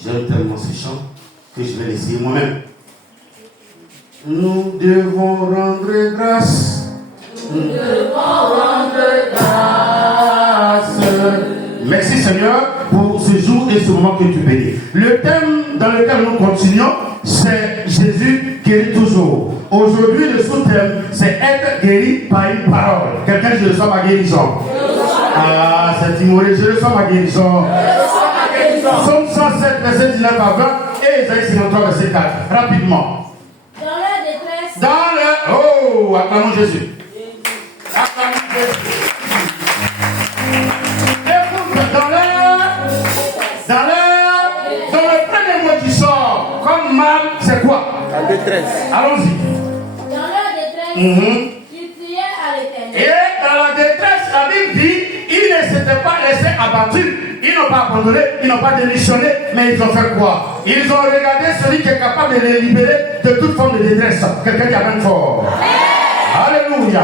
J'aime tellement ce chant que je vais l'essayer moi-même. Nous devons rendre grâce. Nous devons rendre grâce. Merci Seigneur pour ce jour et ce moment que tu bénis. Le thème dans lequel nous continuons, c'est Jésus guérit toujours. Aujourd'hui, le sous-thème, c'est être guéri par une parole. Quelqu'un dit, je reçois ma guérison. Ah, c'est timoré, je reçois ma guérison. Somme 107, verset 19 à 20 et Isaïe 53, verset 4. Rapidement. Dans leur détresse. Dans le... Oh, acclamons Jésus. Acclamons Jésus. Écoute, dans le premier mot qui sort, comme mal, c'est quoi? La détresse. Allons-y. Dans leur détresse, ils criaient à l'Éternel. Et dans la détresse, la Bible dit, ils ne s'étaient pas laissés abattus. Ils n'ont pas abandonné, ils n'ont pas démissionné, mais ils ont fait quoi? Ils ont regardé celui qui est capable de les libérer de toute forme de détresse. Quelqu'un qui a même fort. Alléluia.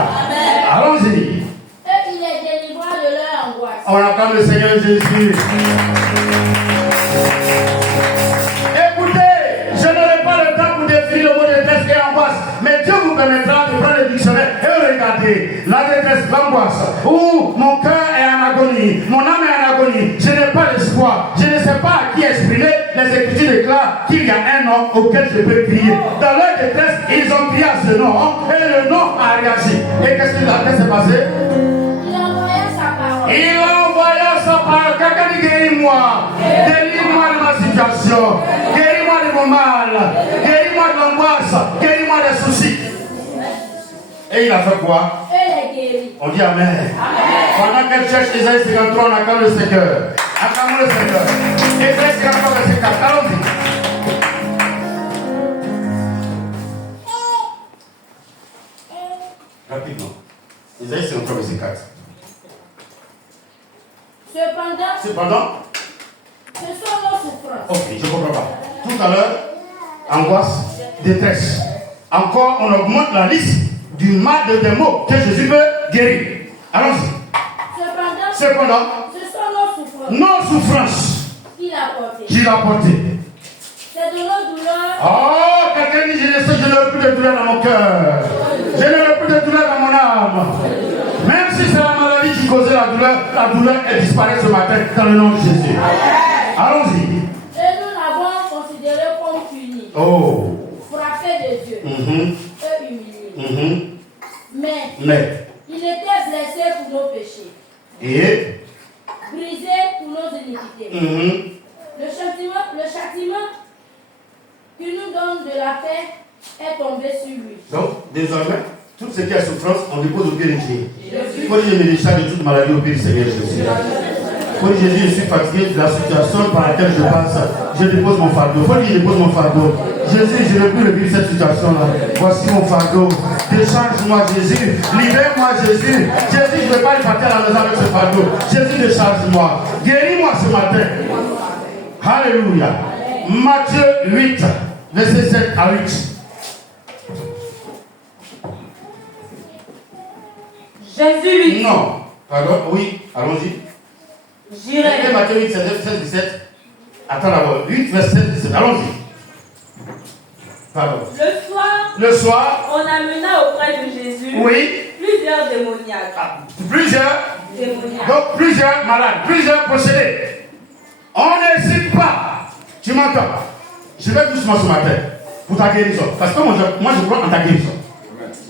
Allons-y. Eux, il les délivra de leur angoisse. On acclame le Seigneur Jésus. Écoutez, je n'aurai pas le temps pour définir le mot détresse et angoisse, mais Dieu vous permettra de prendre le dictionnaire et regarder la détresse, l'angoisse, où mon cœur est en agonie, mon âme est en agonie, je n'ai pas l'espoir, je ne sais pas à qui exprimer. Les Écritures déclarent qu'il y a un nom auquel je peux crier. Dans leur détresse, ils ont crié à ce nom et le nom a réagi. Et qu'est-ce qui s'est passé? Il envoya sa parole. Il envoya sa parole. Quelqu'un dit guéris-moi. Délivre-moi de ma situation. Guéris-moi de mon mal. Guéris-moi de l'angoisse. Guéris-moi des soucis. Et il a fait quoi? Et les guérit. On dit Amen. Amen. Pendant qu'elle cherche Isaïe 53, on acclame le Seigneur. Acclamons le Seigneur. Isaïe 53, verset 4. Allons-y. Rapidement. Isaïe 53, verset 4. Cependant, ce sont nos souffrances. ok, je ne comprends pas. Tout à l'heure, angoisse, détresse. Encore, on augmente la liste du mal des mots que Jésus veut guérir. Allons-y. Cependant, ce sont nos souffrances. Nos souffrances Qu'il a portées. C'est de nos douleurs. Oh, quelqu'un dit, je n'aurai plus de douleur dans mon cœur. Je n'aurai plus de douleur dans mon âme. Même si c'est la maladie qui causait la douleur, elle disparaît ce matin dans le nom de Jésus. Allons-y. Et nous l'avons considéré comme puni. Oh. Frappé de Dieu. Et humilié. Mais il était blessé pour nos péchés. Et brisé pour nos iniquités. Le châtiment qui nous donne de la paix est tombé sur lui. donc, désormais, tout ce qui est souffrance, on dépose au pied de Dieu. Il faut dire, je me décharge de toute maladie au pied du Seigneur Jésus. Il faut dire, Jésus, je suis fatigué de la situation par laquelle je passe. Je dépose mon fardeau. Il faut dire, je dépose mon fardeau. Jésus, je ne peux plus vivre cette situation-là. Voici mon fardeau. Décharge-moi, Jésus. Libère-moi, Jésus. Jésus, je ne vais pas partir à la maison avec ce fardeau. Jésus, décharge-moi. Guéris-moi ce matin. Alléluia. Matthieu 8, verset 7 à 8. Jésus lui dit. Non. Pardon, oui, allons-y. J'irai. Matthieu 8, 16, 17. Attends d'abord. 8, verset 17. Allons-y. Pardon. Le soir, soir, on amena auprès de Jésus plusieurs démoniaques. Donc plusieurs malades, plusieurs possédés. On n'hésite pas. Tu m'entends? Je vais doucement ce matin pour ta guérison. Parce que moi je crois en ta guérison.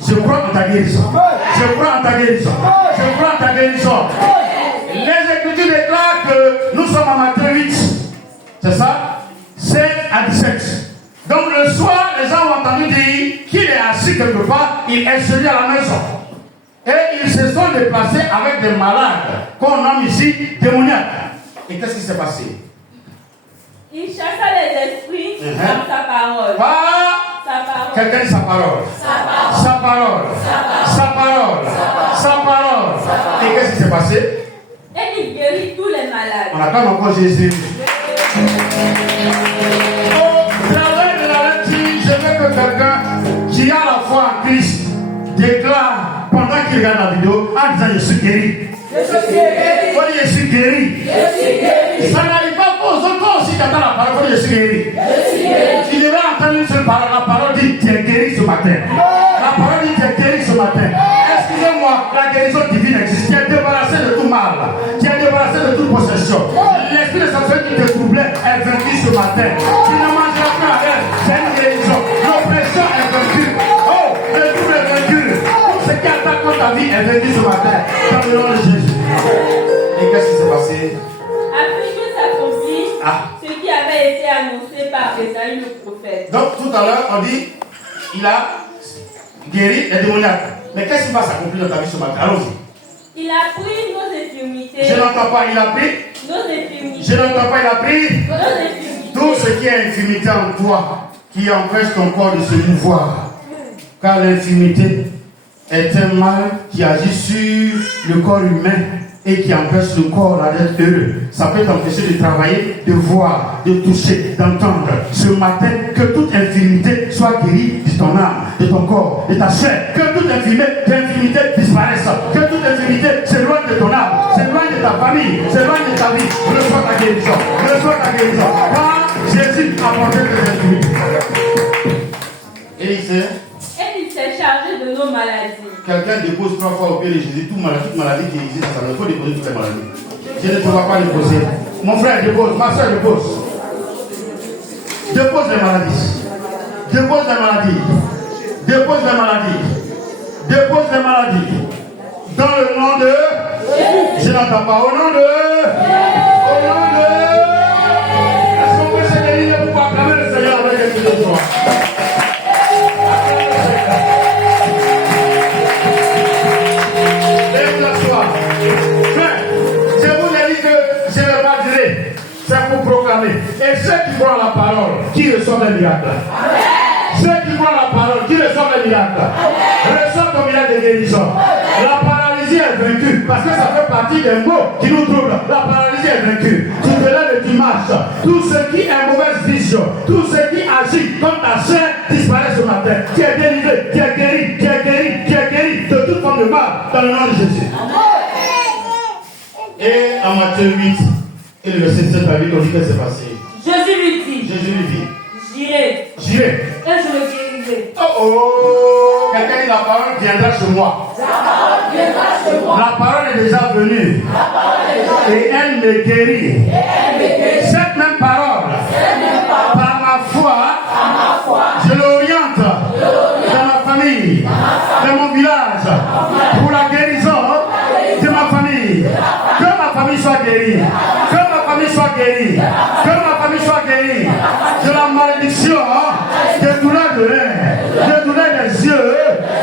Je crois en ta guérison. Je crois en ta guérison. Je crois en ta guérison. Les Écritures déclarent que nous sommes en Matthieu 8. C'est ça? 16 à 17. Donc le soir, les gens ont entendu dire qu'il est assis quelque part, il est celui à la maison. Et ils se sont déplacés avec des malades, qu'on nomme ici démoniaques. Et qu'est-ce qui s'est passé? Il chassa les esprits par sa parole. Quelqu'un dit sa parole. Sa parole. Sa parole. Sa parole. Et qu'est-ce qui s'est passé? Et il guérit tous les malades. On acclame encore Jésus. Au travers de la lecture, je veux que quelqu'un qui a la foi en Christ déclare pendant qu'il regarde la vidéo en disant je suis guéri. Je suis guéri. Je suis guéri. Ça n'arrive pas aux autres aussi qui attendent la parole. je suis guéri. Tu devrais entendre une seule parole. La parole dit tu es guéri ce matin. La parole dit tu es guéri ce matin. Excusez-moi, la guérison divine existe. Tu es débarrassé de tout mal. Tu es débarrassé de toute possession. L'esprit de sorcellerie qui te troublait est vaincu ce matin. Tu ne mangeras plus à elle. C'est une guérison. L'oppression est vaincue. Oh, le trouble est vaincu. Tout ce qui attaque ta vie est vaincu ce matin. Dans le nom de Jésus. Et qu'est-ce qui s'est passé? Après que s'accomplit ce qui avait été annoncé par Esaïe le prophète. Donc tout à l'heure, on dit, il a guéri les démoniaques. Mais qu'est-ce qui va s'accomplir dans ta vie ce matin? Allons-y. Il a pris nos infirmités. Je n'entends pas, il a pris. Nos infirmités. Je n'entends pas, il a pris. Nos infirmités. Tout ce qui est infirmité en toi, qui empêche ton corps de se mouvoir. Car l'infirmité est un mal qui agit sur le corps humain et qui empêche le corps d'être heureux. Ça peut t'empêcher de travailler, de voir, de toucher, d'entendre. Ce matin, que toute infirmité soit guérie de ton âme, de ton corps, de ta chair. Que toute infirmité disparaisse. Que toute infirmité s'éloigne de ton âme, s'éloigne de ta famille, s'éloigne de ta vie. Reçois ta guérison. Reçois ta guérison. Car Jésus a porté tes infirmités. Et il s'est chargé de nos maladies. Quelqu'un dépose 3 fois au pied de Jésus, toute maladie qui existe, ça il faut déposer toutes les maladies. Je ne pourrai pas déposer. Mon frère dépose, ma soeur dépose. Dépose les maladies. Dépose les maladies. Dépose les maladies. Dépose les maladies. Dans le nom de Jésus. Je n'entends pas. Au nom de. Au nom de. Est-ce qu'on peut se guérir pour acclamer le Seigneur avec les cris de joie? C'est pour proclamer. Et ceux qui croient la parole, qui reçoivent les miracles. Ceux qui croient la parole, qui reçoivent les miracles. Reçoivent ton miracle de guérison. La paralysie est vaincue. Parce que ça fait partie des mots qui nous troublent. La paralysie est vaincue. Tu te lèves et tu marches. Tout ce qui est mauvaise vision, tout ce qui agit comme ta chair disparaît ce matin. Tu es délivré, tu es guéri, tu es guéri, tu es guéri de toute forme de mal dans le nom de Jésus. Et en Matthieu 8, et le verset 7 à 8, on dit que c'est passé. Jésus lui dit. J'irai. J'irai. Et je le guérirai. Oh, quelqu'un dit la parole viendra chez moi. La parole est déjà venue. Et elle me guérit. Cette même parole, par ma foi, je l'oriente dans ma famille, dans mon village, pour la guérison de ma famille. Que ma famille soit guérie. Que ma famille soit guérie. Que ma famille soit guérie de la malédiction, des douleurs de rein, des douleurs des yeux,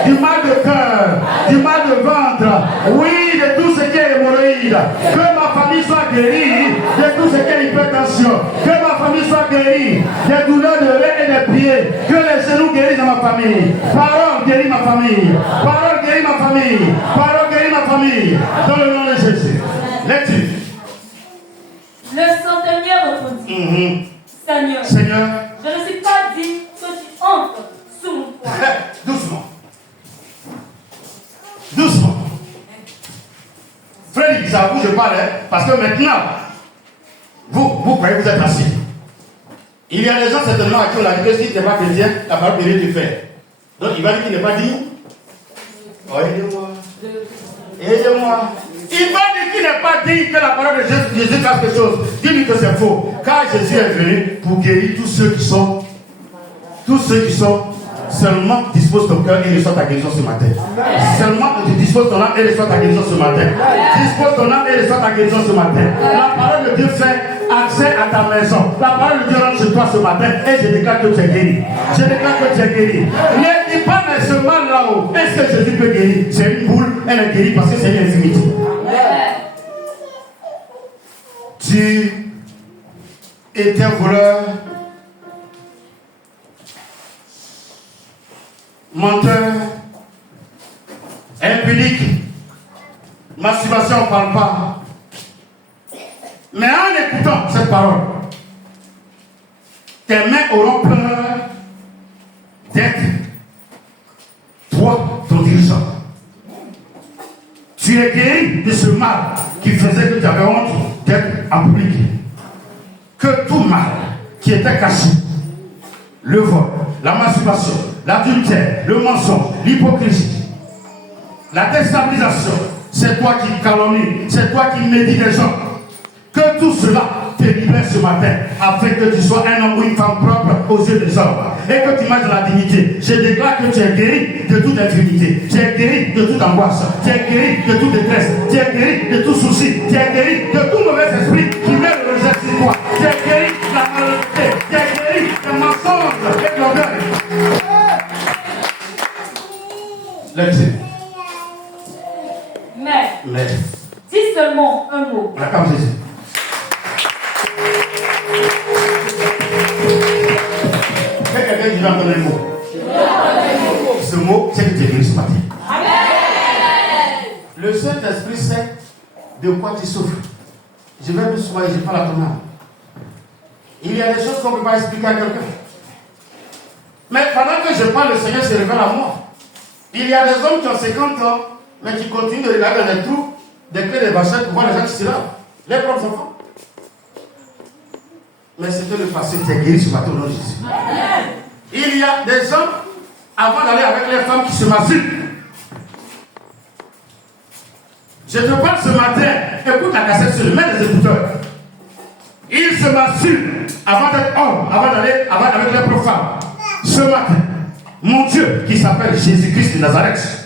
du mal de cœur, du mal de ventre, oui, de tout ce qui est hémorroïde. Que ma famille soit guérie de tout ce qui est hypertension. Que ma famille soit guérie des douleurs de rein et des pieds. Que les genoux guérissent dans ma famille. Parole guérit ma famille. Parole guérit ma famille. Parole guérit ma famille. Dans le nom de Jésus. Lecture. Le centenier répondit. Seigneur, je ne suis pas digne que tu entres sous mon toit. Doucement. Doucement. Frère, c'est à vous je parle, parce que maintenant, vous croyez que vous êtes assis. Il y a des gens certainement à qui on a dit que si tu n'es pas chrétien, la parole de Dieu te fait. Donc il va dire qu'il n'est pas digne. Oh, aidez-moi. Aidez-moi. Il va dire qu'il n'est pas digne que la parole de Jésus fasse quelque chose. Dis-lui que c'est faux. Car Jésus est venu pour guérir tous ceux qui sont seulement dispose ton cœur et reçoit ta guérison ce matin. Seulement tu disposes ton âme et reçoit ta guérison ce matin. Dispose ton âme et reçoit ta guérison ce matin. La parole de Dieu fait accès à ta maison. La parole de Dieu rentre chez toi ce matin et je déclare que tu es guéri. Je déclare que tu es guéri. Ne dis pas mais ce mal là-haut, est-ce que Jésus peut guérir? C'est une boule, elle est guérie parce que c'est une infimité. Tu étais voleur, menteur, impudique, masturbation, on ne parle pas. Mais en écoutant cette parole, tes mains auront peur d'être toi, ton dirigeant. Tu es guéri de ce mal qui faisait que tu avais honte d'être en public. Que tout mal qui étaient cachés. Le vol, la masturbation, l'adultère, le mensonge, l'hypocrisie, la déstabilisation. C'est toi qui calomnie, c'est toi qui médis les gens. Que tout cela te libère ce matin, afin que tu sois un homme ou une femme propre aux yeux des hommes. Et que tu marches dans la dignité. Je déclare que tu es guéri de toute infidélité. Tu es guéri de toute angoisse. Tu es guéri de toute détresse. Tu es guéri de tout souci. Tu es guéri de tout mauvais esprit qui met le rejet sur toi. Tu es guéri de la malhonnêteté. Tu es guéri de mensonge et de l'orgueil. Lecture. Mais, dis seulement un mot. La comme Jésus. Quelqu'un qui va donner le mot. Ce mot, c'est que tu es guéri ce matin. Le Saint-Esprit sait de quoi tu souffres. Je vais doucement et je parle à ton âme. Il y a des choses qu'on ne peut pas expliquer à quelqu'un. Mais pendant que je parle, le Seigneur se révèle à moi. Il y a des hommes qui ont 50 ans, mais qui continuent de regarder dans les trous des clés des vachettes pour voir les gens qui se lavent. Les propres enfants. Mais c'était le passé qui est guéri ce matin au nom de Jésus. Il y a des hommes, avant d'aller avec les femmes qui se masturbent. Je te parle ce matin, écoute la cassette sur le mets des écouteurs. Ils se masturbent avant d'être homme, avant d'aller avec les profanes. Ce matin, mon Dieu qui s'appelle Jésus-Christ de Nazareth,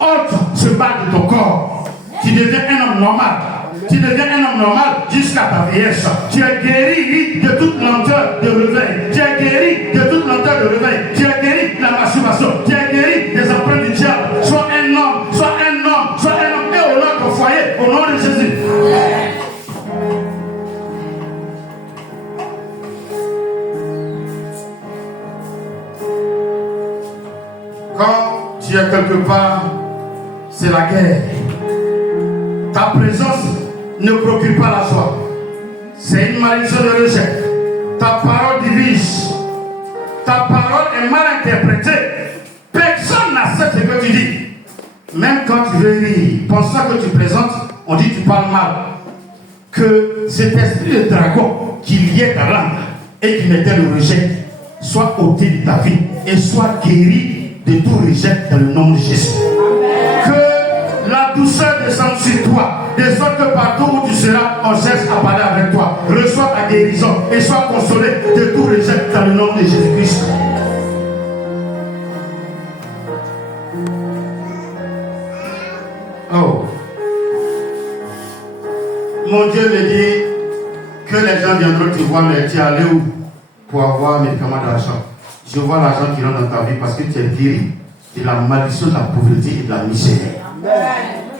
ôte ce mal de ton corps. Tu deviens un homme normal. Tu deviens un homme normal jusqu'à ta vieillesse. Tu es guéri de toute lenteur de réveil. Tu es guéri de toute lenteur de réveil. Tu es guéri de la masturbation. Tu es guéri des empreintes du diable. Sois un homme, sois un homme, sois un homme et honore ton foyer au nom de Jésus. Quand tu es quelque part, c'est la guerre. Ta présence ne procure pas la joie. C'est une malédiction de rejet. Ta parole divise. Ta parole est mal interprétée. Personne n'accepte ce que tu dis. Même quand tu veux rire, pensant que tu présentes, on dit que tu parles mal. Que cet esprit de dragon qui liait ta langue et qui mettait le rejet soit ôté de ta vie et soit guéri de tout rejet dans le nom de Jésus. Que la douceur descende sur toi, de sorte que partout où tu seras, on cherche à parler avec toi. Reçois ta guérison et sois consolé de tout rejet dans le nom de Jésus-Christ. Oh. Mon Dieu me dit que les gens viendront te voir, mais tu es allé où pour avoir un médicament d'argent? Je vois l'argent qui rentre dans ta vie parce que tu es guéri de la malédiction, de la pauvreté et de la misère.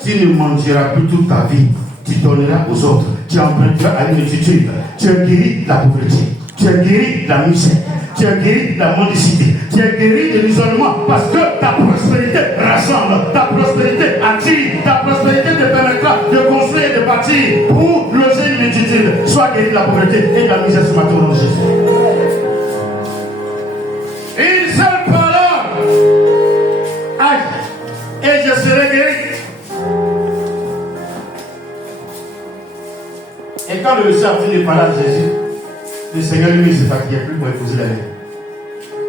Tu ne mangeras plus toute ta vie. Tu donneras aux autres. Tu emprunteras à une multitude. Tu es guéri de la pauvreté. Tu es guéri de la misère. Tu es guéri de la mendicité. Tu es guéri de l'isolement parce que ta prospérité rassemble. Ta prospérité attire. Ta prospérité te permettra de construire et de bâtir pour loger une multitude. Sois guéri de la pauvreté et de la misère ce matin au nom de Jésus. Une seule parole. Aïe. Et je serai guéri. Et quand le Seigneur a fini de parler à Jésus, le Seigneur lui s'est fatigué plus pour épouser la main.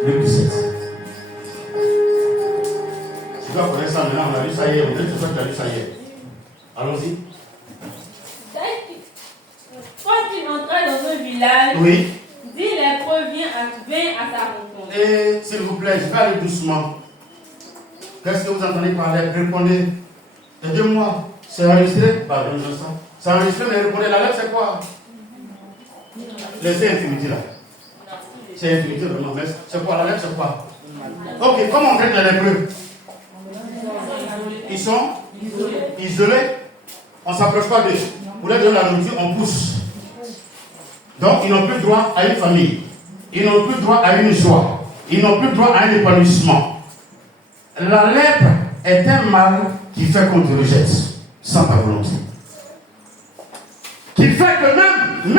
Luc 17. Tu dois connaître ça maintenant, on a lu ça hier, on dit que tu as lu ça hier. Allons-y. Quand il entrait dans un village, oui. Dit lépreux vient à sa rencontre. Et s'il vous plaît, je vais aller doucement. Qu'est-ce que vous entendez parler? Répondez. Aidez-moi. C'est enregistré? Pardon, je sens. C'est enregistré, mais répondez. La lettre, c'est quoi? Laissez infinité là. C'est infinité vraiment. C'est quoi? La lettre, c'est quoi? Ok, comment on traite les lépreux? Ils sont isolés. On ne s'approche pas d'eux. Pour leur donner la nourriture, on pousse. Donc, ils n'ont plus droit à une famille. Ils n'ont plus droit à une joie. Ils n'ont plus droit à un épanouissement. La lèpre est un mal qui fait qu'on te rejette sans ta volonté. Qui fait que même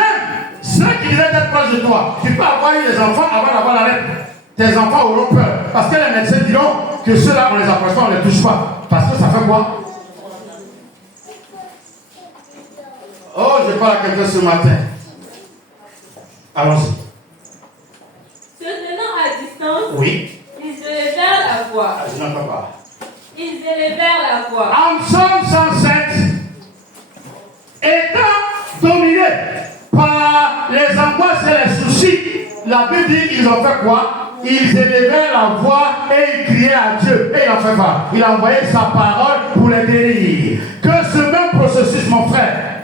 ceux qui disaient d'être proches de toi, tu peux avoir eu des enfants avant d'avoir la lèpre. Tes enfants auront peur. Parce que les médecins diront que ceux-là, on ne les approche pas, on ne les touche pas. Parce que ça fait quoi? Oh, je parle à quelqu'un ce matin. Allons-y. voix. Ah, je n'entends pas. Ils élevèrent la voix. En Psaume 107, étant dominés par les angoisses et les soucis, la Bible dit qu'ils ont fait quoi? Ils élevaient la voix et ils criaient à Dieu. Et il a fait quoi? Il a envoyé sa parole pour les guérir. Que ce même processus, mon frère,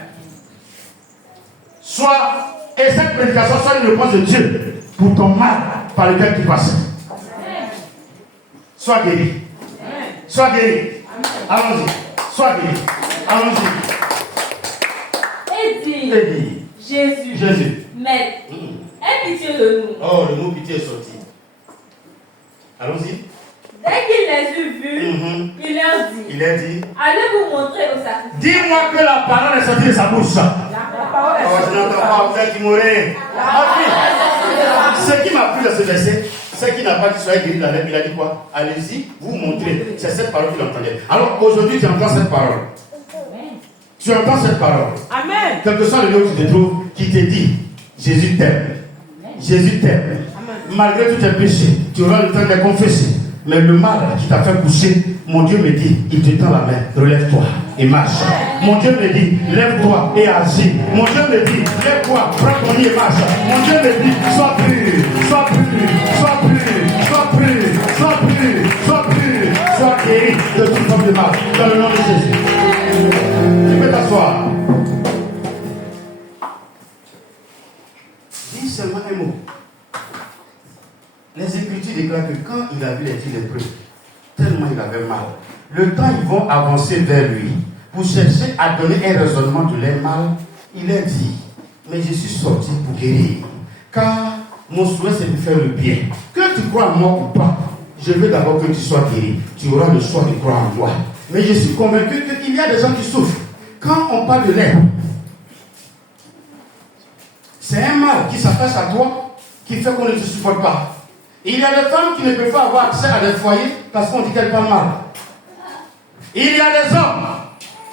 soit, et cette prédication soit une réponse de Dieu pour ton mal par lequel tu passes. Sois guéri. Sois guéri. Allons-y. Sois guéri. Allons-y. Et dit, Jésus, Maître, aie pitié de nous. Oh, le mot pitié est sorti. Allons-y. Dès qu'il les eut vus, il leur dit, allez vous montrer au sacrifice. Dis-moi que la parole est sortie de sa bouche. La parole est sortie. Je n'entends pas, vous êtes timoré. Ce qui m'a plu dans ce verset, c'est qu'il n'a pas dit soyez guéri de la lèpre. Il a dit quoi? Allez-y, vous montrez. C'est cette parole qu'il entendait. Alors aujourd'hui, tu entends cette parole. Tu entends cette parole. Amen. Quel que soit le lieu où tu te trouves, qui te dit Jésus t'aime. Jésus t'aime. Malgré tous tes péchés, tu auras le temps de les confesser. Mais le mal qui t'a fait coucher, mon Dieu me dit, il te tend la main, relève-toi et marche. Mon Dieu me dit, lève-toi et agis. Mon Dieu me dit, lève-toi, prends ton lit et marche. Mon Dieu me dit, sois pur, sois pur, sois pur, sois pur, sois pur, sois pur, sois guéri de toute forme de mal. Dans le nom de Jésus. Tu peux t'asseoir. Dis seulement un mot. Les Écritures déclarent que quand il a vu les yeux lépreux, tellement il avait mal, le temps ils vont avancer vers lui pour chercher à donner un raisonnement de leur mal, il a dit, mais je suis sorti pour guérir, car mon souhait c'est de faire le bien. Que tu crois en moi ou pas, je veux d'abord que tu sois guéri, tu auras le choix de croire en moi. Mais je suis convaincu qu'il y a des gens qui souffrent. Quand on parle de lèpre, c'est un mal qui s'attache à toi, qui fait qu'on ne te supporte pas. Il y a des femmes qui ne peuvent pas avoir accès à des foyers parce qu'on dit qu'elles parlent mal. Il y a des hommes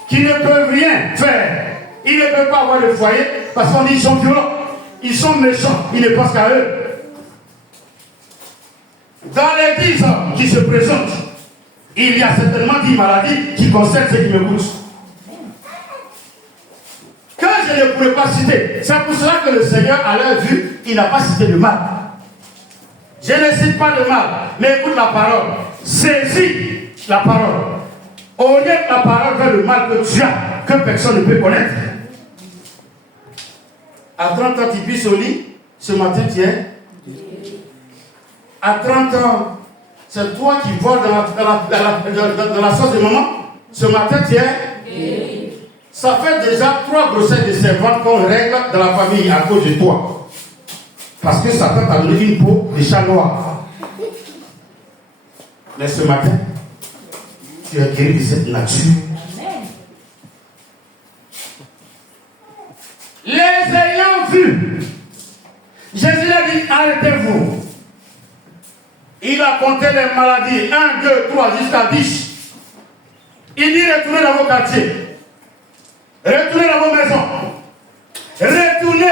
qui ne peuvent rien faire. Ils ne peuvent pas avoir de foyer parce qu'on dit qu'ils sont violents, ils sont méchants, ils ne pensent qu'à eux. Dans les 10 hommes qui se présentent, il y a certainement 10 maladies qui concernent ceux qui me poussent. Que je ne pourrais pas citer, c'est pour cela que le Seigneur, à leur vue, il n'a pas cité le mal. Je ne cite pas le mal, mais écoute la parole. Saisis la parole. Oriente la parole vers le mal que tu as, que personne ne peut connaître. À 30 ans, tu pisses au lit. Ce matin, tu es. À 30 ans, c'est toi qui voles dans la sauce de maman. Ce matin, tu es. Ça fait déjà 3 grossesses de servantes qu'on règle dans la famille à cause de toi. Parce que Satan t'a donné une peau de chat noir. Mais ce matin, tu es guéri de cette nature. Les ayant vus, Jésus a dit, arrêtez-vous. Il a compté les maladies, 1, 2, 3, jusqu'à 10. Il dit, retournez dans vos quartiers. Retournez dans vos maisons. Retournez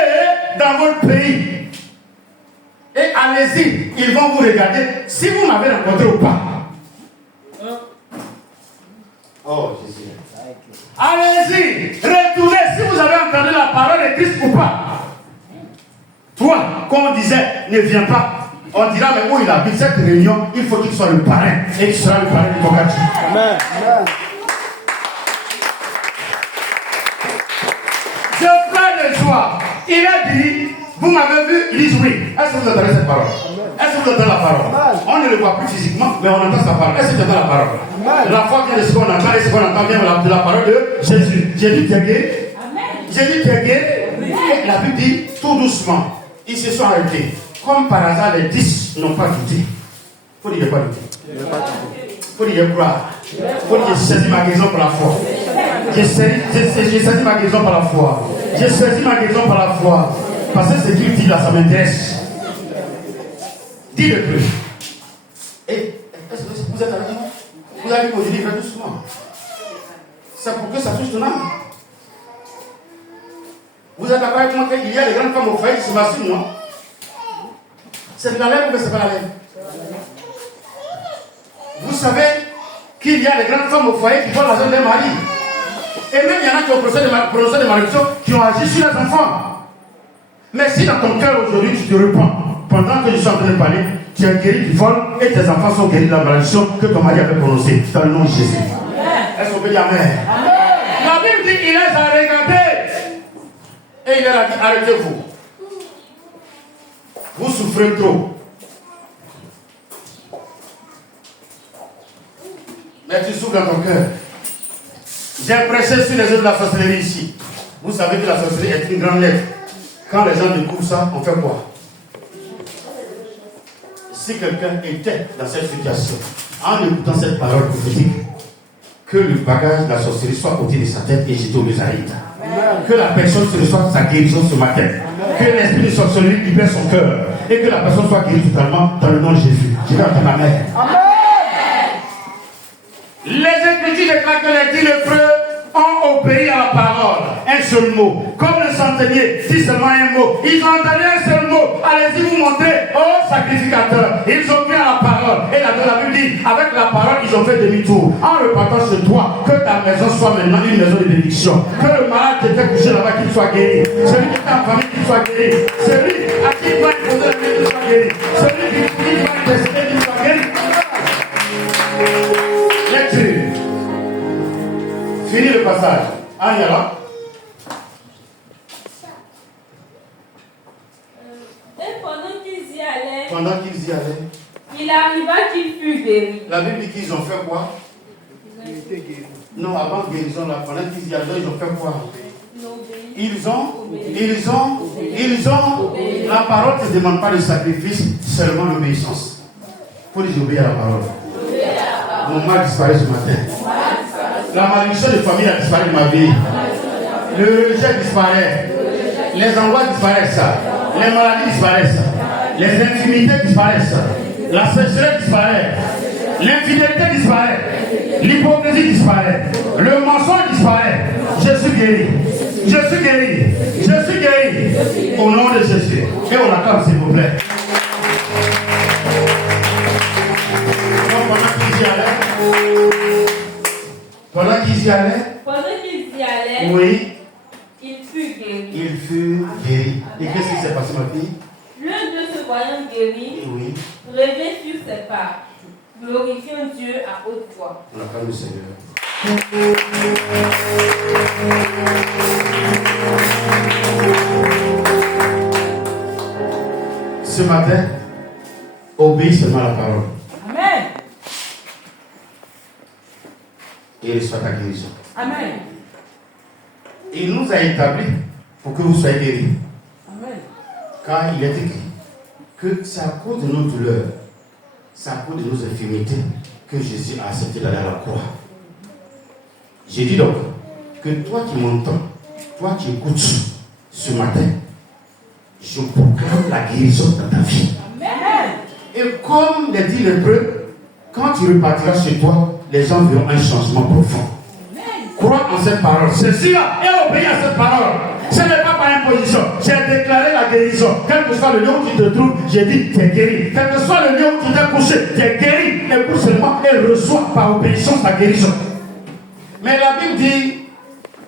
dans votre pays. Et allez-y, ils vont vous regarder si vous m'avez rencontré ou pas. Oh Jésus. Allez-y, retournez si vous avez entendu la parole de Christ ou pas. Toi, quand on disait ne viens pas, on dira mais où il habite cette réunion, il faut qu'il soit le parrain et qu'il sera le parrain du Bogati. Amen. Amen. Je pleure de joie. Il a dit. Vous m'avez vu, Lise, oui. Est-ce que vous entendez cette parole? Est-ce que vous entendez la parole? On ne le voit plus physiquement, mais on entend sa parole. Est-ce que tu entends la parole? La foi vient de ce qu'on entend et ce qu'on entend vient de la parole de Jésus. Jésus t'est guéri. Jésus t'est guéri. Et la Bible dit, tout doucement, ils se sont arrêtés. Comme par hasard, les 10 n'ont pas douté. Il faut dire quoi douter? Il faut dire croire. Il faut dire j'ai saisi ma guérison par la foi. J'ai saisi ma guérison par la foi. J'ai saisi ma guérison par la foi. Parce que ce qu'il dit là, ça m'intéresse. Dis-le plus. Et est-ce que vous êtes avec moi? Vous avez posé les livres doucement. C'est pour que ça touche ton âme. Vous êtes d'accord avec moi qu'il y a des grandes femmes au foyer qui se battent sur moi? C'est de la lèvre ou c'est pas la lèvre? Vous savez qu'il y a des grandes femmes au foyer qui volent l'argent de leur mari. Et même il y en a qui ont prononcé des malédictions qui ont agi sur les enfants. Mais si dans ton cœur aujourd'hui tu te repens, pendant que je suis en train de parler, tu es guéri du vol et tes enfants sont guéris de la malédiction que ton mari avait prononcée dans le nom de Jésus. Est-ce qu'on peut dire amen? La Bible dit qu'il les a regardés et il leur a dit arrêtez-vous. Vous souffrez trop. Mais tu souffres dans ton cœur. J'ai prêché sur les œuvres de la sorcellerie ici. Vous savez que la sorcellerie est une grande lettre. Quand les gens découvrent ça, on fait quoi? Si quelqu'un était dans cette situation, en écoutant cette parole prophétique, que le bagage de la sorcellerie soit ôté de sa tête et jeté au Bézarite. Que la personne se reçoive sa guérison ce matin. Que l'esprit de sorcellerie libère son cœur. Et que la personne soit guérie totalement dans le nom de Jésus. Je vais entendre ma mère. Amen. Les Écritures déclarent que les 10 lépreux ont obéi à la parole. Un seul mot. Comme le centenier dit seulement un mot. Ils ont entendu un seul mot. Allez-y vous montrer au sacrificateur. Ils ont cru à la parole. Et la Bible dit, avec la parole, ils ont fait demi-tour. En repartant chez toi, que ta maison soit maintenant une maison de bénédiction. Que le malade qui était couché là-bas, qu'il soit guéri. Celui qui était en famille, qu'il soit guéri. Celui à qui il va imposer la main, qu'il soit guéri. Celui qui va décider, qu'il soit guéri. Lecture. Fini le passage. Agnala. Et pendant qu'ils y allaient, il arriva qu'il fut guéri. La Bible dit qu'ils ont fait quoi? Non, avant guérison, là, pendant qu'ils y allaient, ils ont fait quoi? Ils ont. La parole ne demande pas de sacrifice, seulement l'obéissance. Il faut désobéir à la parole. Mon mal disparaît ce matin. La malédiction de famille a disparu de ma vie. Le rejet disparaît. Les angoisses disparaissent. Les maladies disparaissent. Les infimités disparaissent. La sécheresse disparaît. L'infidélité disparaît. L'hypocrisie disparaît. Le mensonge disparaît. Je suis guéri. Je suis guéri. Je suis guéri. Au nom de Jésus. Et on acclame s'il vous plaît. Pendant qu'ils y allaient, oui, il fut guéri. Il fut guéri. Et qu'est-ce qui s'est passé, ma fille? L'un de se voyant guéri, oui, revint sur ses pas, glorifiant Dieu à haute voix. On acclame le Seigneur. Ce matin, obéis seulement à la parole. Amen. Et reçois ta guérison. Amen. Il nous a établis pour que vous soyez guéris. Amen. Car il est écrit que c'est à cause de nos douleurs, c'est à cause de nos infirmités que Jésus a accepté d'aller à la croix. J'ai dit donc que toi qui m'entends, toi qui écoutes ce matin, je proclame la guérison dans ta vie. Amen. Et comme les 10 lépreux, quand tu repartiras chez toi, les gens verront un changement profond. Crois en cette parole. Ceci-là et obéis à cette parole. Ce n'est pas par imposition. J'ai déclaré la guérison. Quel que soit le lieu où tu te trouves, j'ai dit tu es guéri. Quel que soit le lieu où tu t'es couché, tu es guéri. Écoute seulement et reçois par obéissance la guérison. Mais la Bible dit,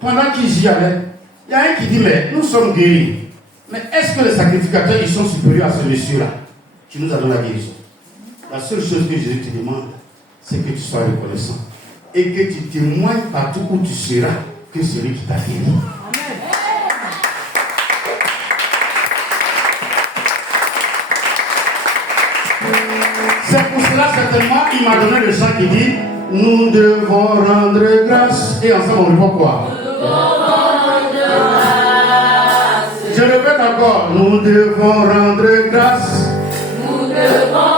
pendant qu'ils y allaient, il y a un qui dit, mais nous sommes guéris. Mais est-ce que les sacrificateurs, ils sont supérieurs à ce monsieur-là qui nous a donné la guérison? La seule chose que Jésus te demande, c'est que tu sois reconnaissant. Et que tu témoignes partout où tu seras que celui qui t'a guéri. C'est pour cela certainement il m'a donné le chant qui dit nous devons rendre grâce. Et ensemble on répond quoi? Nous devons rendre grâce. Je répète encore, nous devons rendre grâce. Nous devons